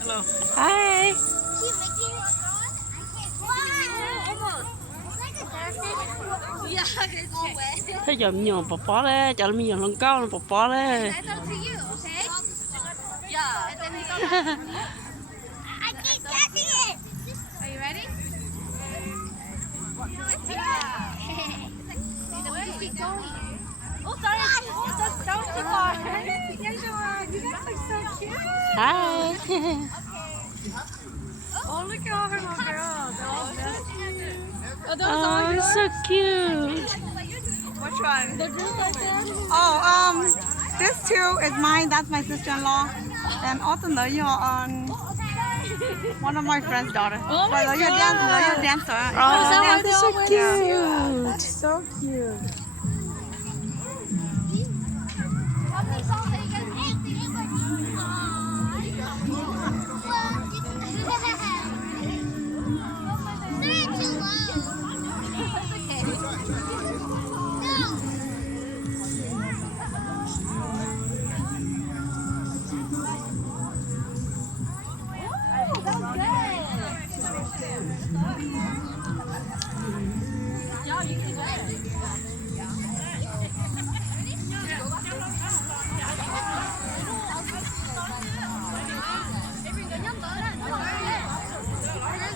Hello. Hi. Thấy giờ mình nhường bỏ đấy, cho mình nhường lông cao nó bỏ đấy. Are you ready? Oh, sorry. Don't keep on. You guys look so cute. Hi. Oh, look at all her little girls. They're all messy. Oh, those Oh, all yours? so cute. Which one? The group like that? Oh, this two is mine. That's my sister-in-law. And also one of my friend's daughter. Oh my But you're dancer. Oh, that so why cute. So cute.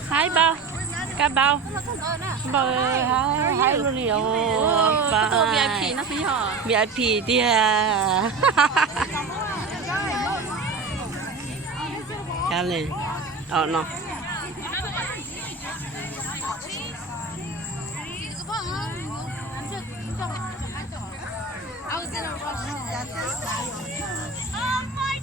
Hi bao. Cá bao. Bao hai luôn đi Cái tô VIP nó phí hả? VIP đi à. Cá lên. No. I was in a rush. Oh my